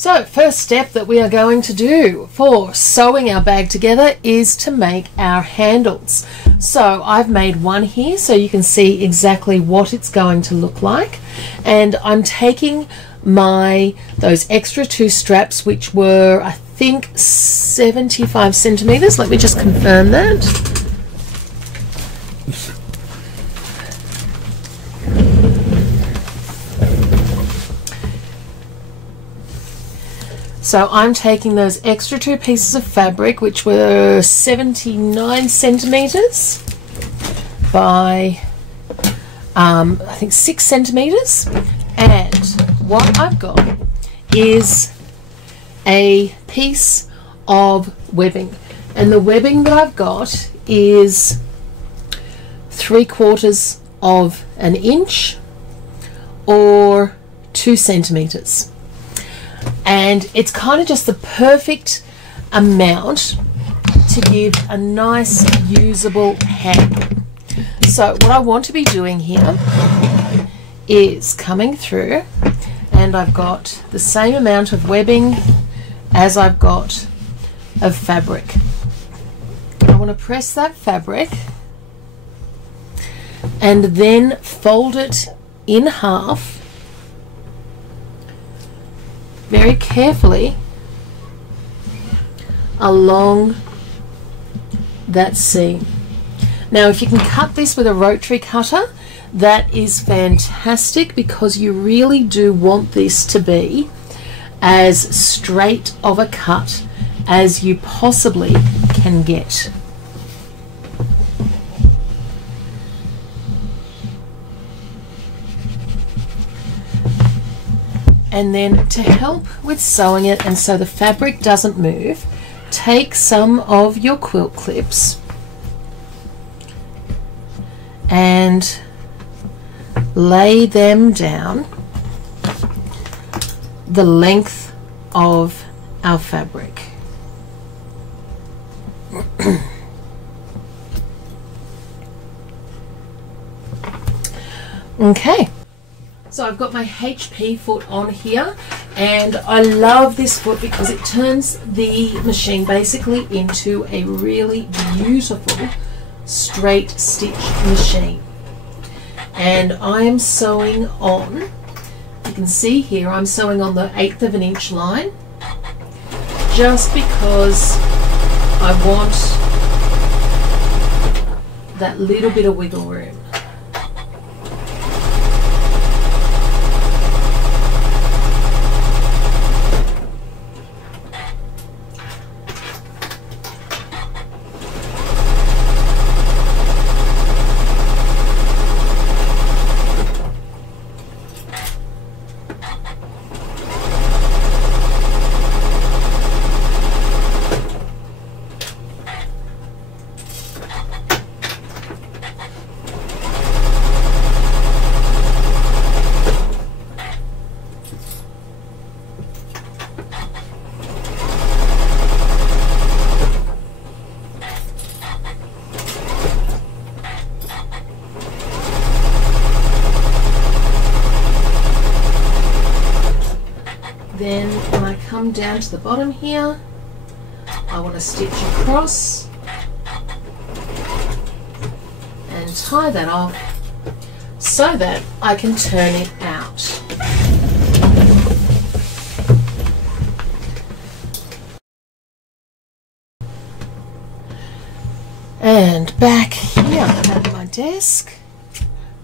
So first step that we are going to do for sewing our bag together is to make our handles. So I've made one here so you can see exactly what it's going to look like, and I'm taking those extra 2 straps, which were I think 75 centimeters. Let me just confirm that. So I'm taking those extra 2 pieces of fabric, which were 79 centimeters by I think 6 centimeters, and what I've got is a piece of webbing, and the webbing that I've got is 3/4 of an inch or 2 centimeters. And it's kind of just the perfect amount to give a nice usable handle. So what I want to be doing here is coming through, and I've got the same amount of webbing as I've got of fabric. I want to press that fabric and then fold it in half very carefully along that seam. Now if you can cut this with a rotary cutter, that is fantastic, because you really do want this to be as straight of a cut as you possibly can get. And then to help with sewing it and so the fabric doesn't move, take some of your quilt clips and lay them down the length of our fabric. Okay. So I've got my HP foot on here, and I love this foot because it turns the machine basically into a really beautiful straight stitch machine. And I am sewing on, you can see here, I'm sewing on the 1/8 of an inch line, just because I want that little bit of wiggle room. Then when I come down to the bottom here, I want to stitch across and tie that off so that I can turn it out. And back here at my desk,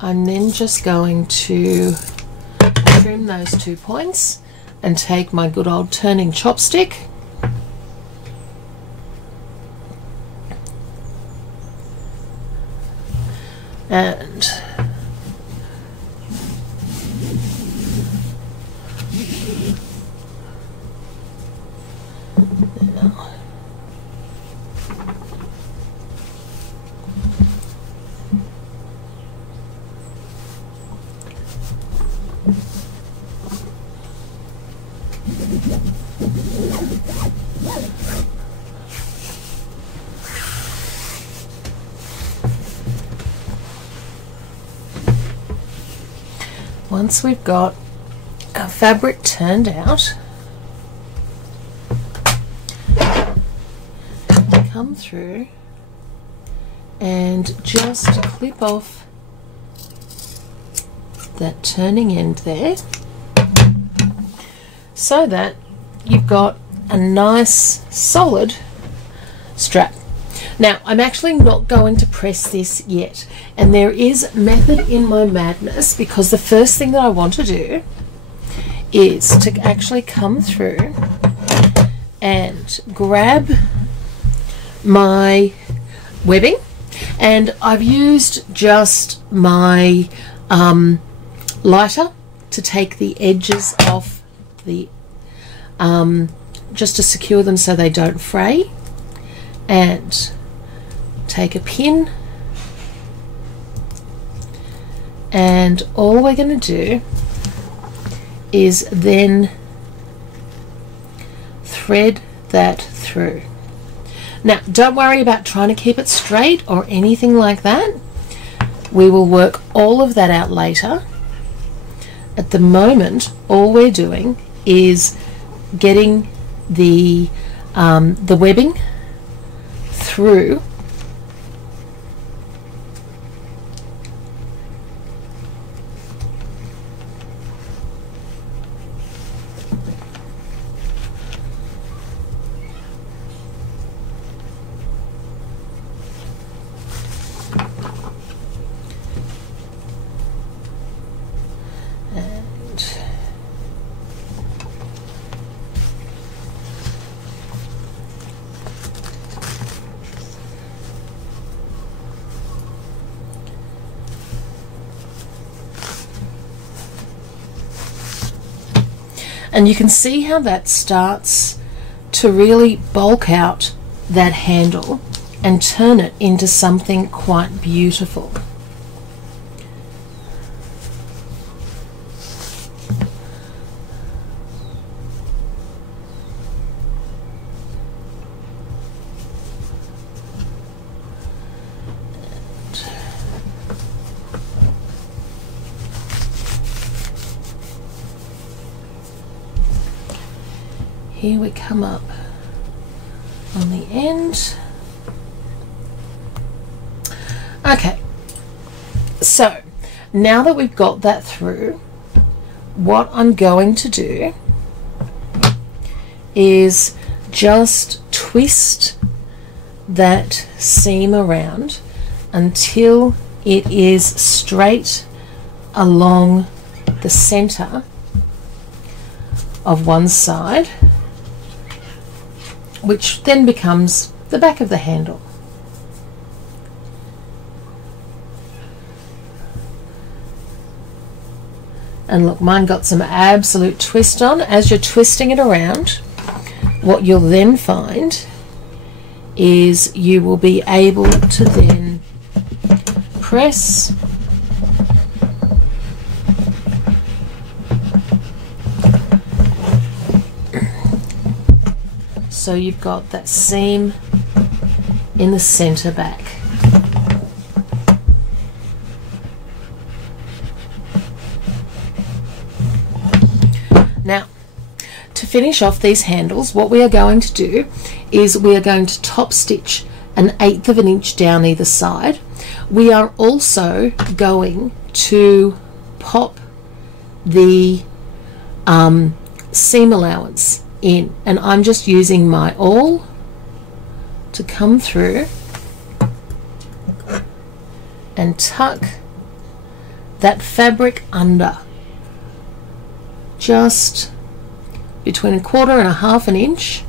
I'm then just going to trim those 2 points and take my good old turning chopstick and now once we've got our fabric turned out, come through and just clip off that turning end there, so that you've got a nice solid strap. Now, I'm actually not going to press this yet, and there is method in my madness, because the first thing that I want to do is to actually come through and grab my webbing, and I've used just my lighter to take the edges off the just to secure them so they don't fray, and take a pin, and all we're going to do is then thread that through. Now, don't worry about trying to keep it straight or anything like that. We will work all of that out later. At the moment, all we're doing is getting the webbing through and you can see how that starts to really bulk out that handle and turn it into something quite beautiful. Here we come up on the end. Okay, so now that we've got that through, what I'm going to do is just twist that seam around until it is straight along the center of one side, which then becomes the back of the handle. And look, mine got some absolute twist on. As you're twisting it around, what you'll then find is you will be able to then press so you've got that seam in the center back. Now, to finish off these handles, what we are going to do is we are going to top stitch 1/8 of an inch down either side. We are also going to pop the seam allowance in, and I'm just using my awl to come through and tuck that fabric under just between 1/4 and 1/2 inch,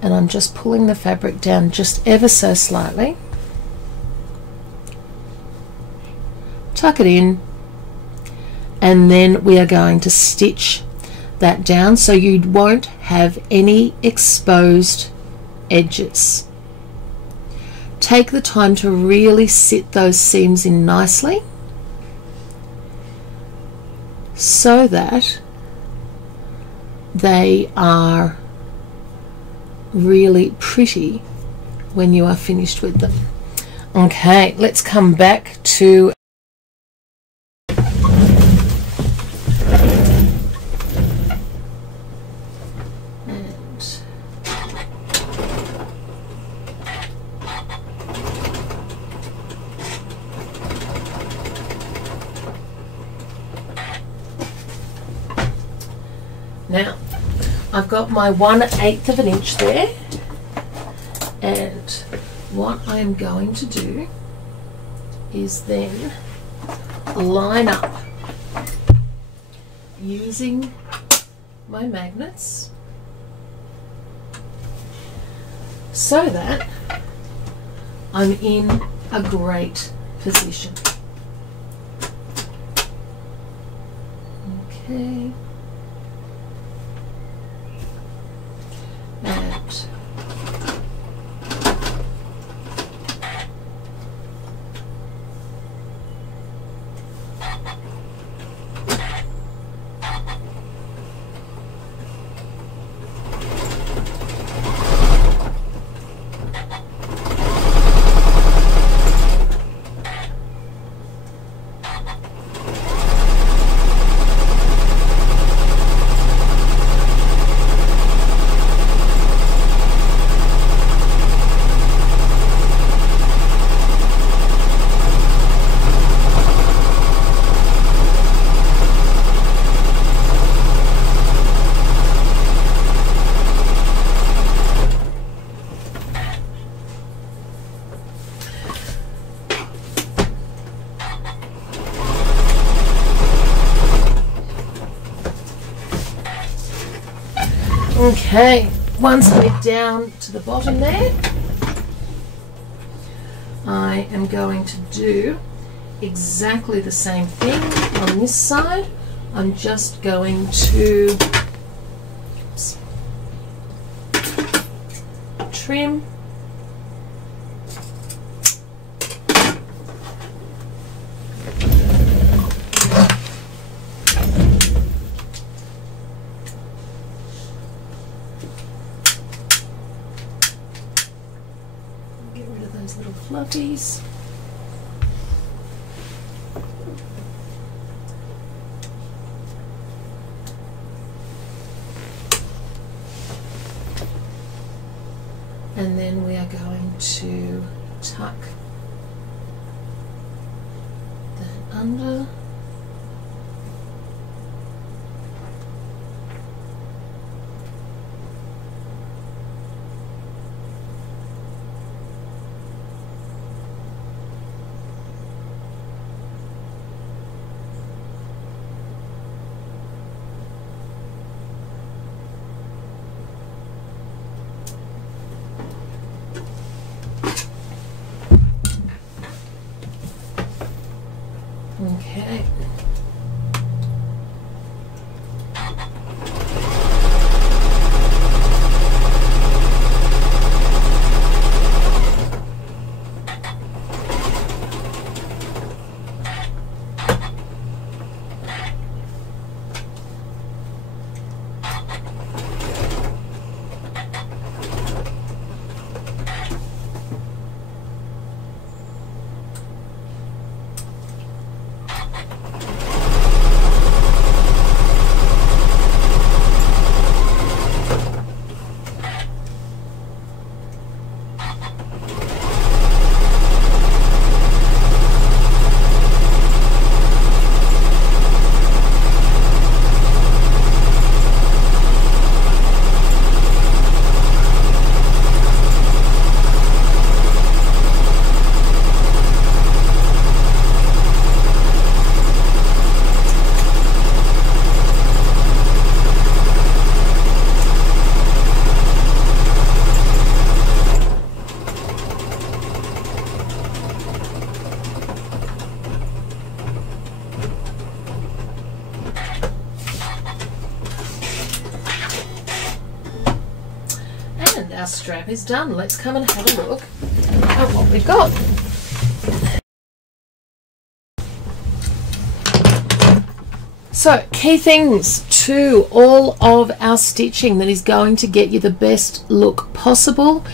and I'm just pulling the fabric down just ever so slightly. Tuck it in, and then we are going to stitch that down so you won't have any exposed edges. Take the time to really sit those seams in nicely so that they are really pretty when you are finished with them. Okay, let's come back to Now, I've got my 1/8 of an inch there, and what I am going to do is then line up using my magnets so that I'm in a great position. Okay. And okay, once we're down to the bottom there, I am going to do exactly the same thing on this side. I'm just going to trim. Get rid of those little fluffies. And then we are going to tuck that under. Okay. Our strap is done. Let's come and have a look at what we've got. So, key things to all of our stitching that is going to get you the best look possible.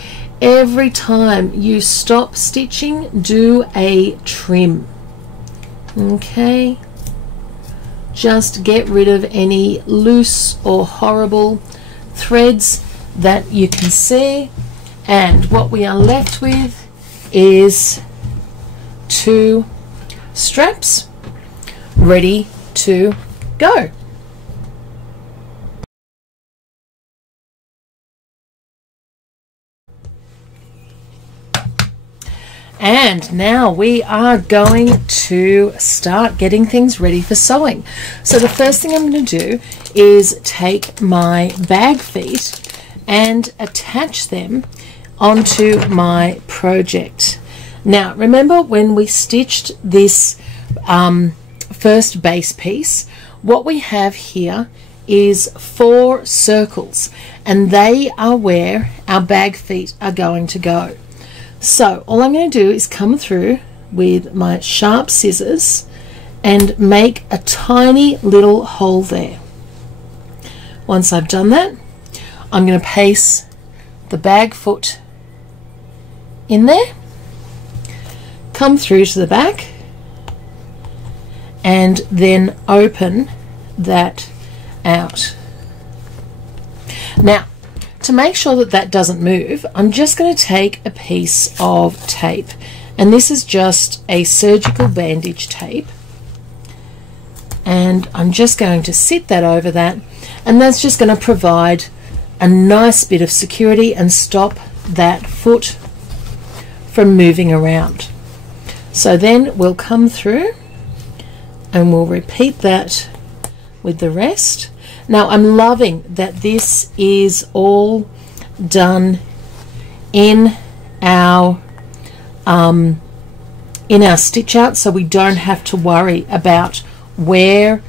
Every time you stop stitching, do a trim. Okay? Just get rid of any loose or horrible threads that you can see, and what we are left with is 2 straps ready to go. And now we are going to start getting things ready for sewing. So the first thing I'm going to do is take my bag feet and attach them onto my project. Now remember when we stitched this first base piece, what we have here is 4 circles, and they are where our bag feet are going to go. So all I'm going to do is come through with my sharp scissors and make a tiny little hole there. Once I've done that, I'm going to paste the bag foot in there, come through to the back, and then open that out. Now, to make sure that that doesn't move, I'm just going to take a piece of tape, and this is just a surgical bandage tape, and I'm just going to sit that over that, and that's just going to provide a nice bit of security and stop that foot from moving around. So then we'll come through and we'll repeat that with the rest. Now I'm loving that this is all done in our stitch out, so we don't have to worry about where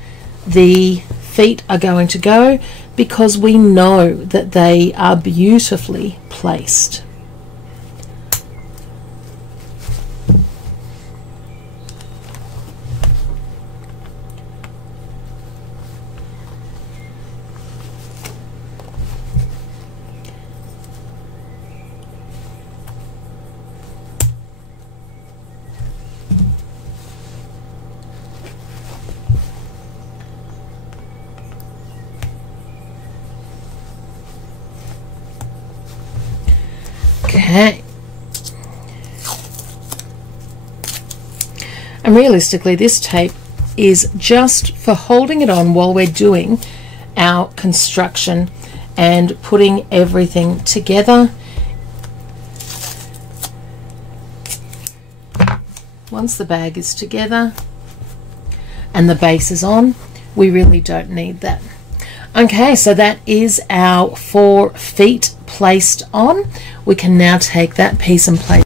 the feet are going to go, because we know that they are beautifully placed. Okay, and realistically this tape is just for holding it on while we're doing our construction and putting everything together. Once the bag is together and the base is on, we really don't need that. Okay, so that is our 4 feet placed on. We can now take that piece and place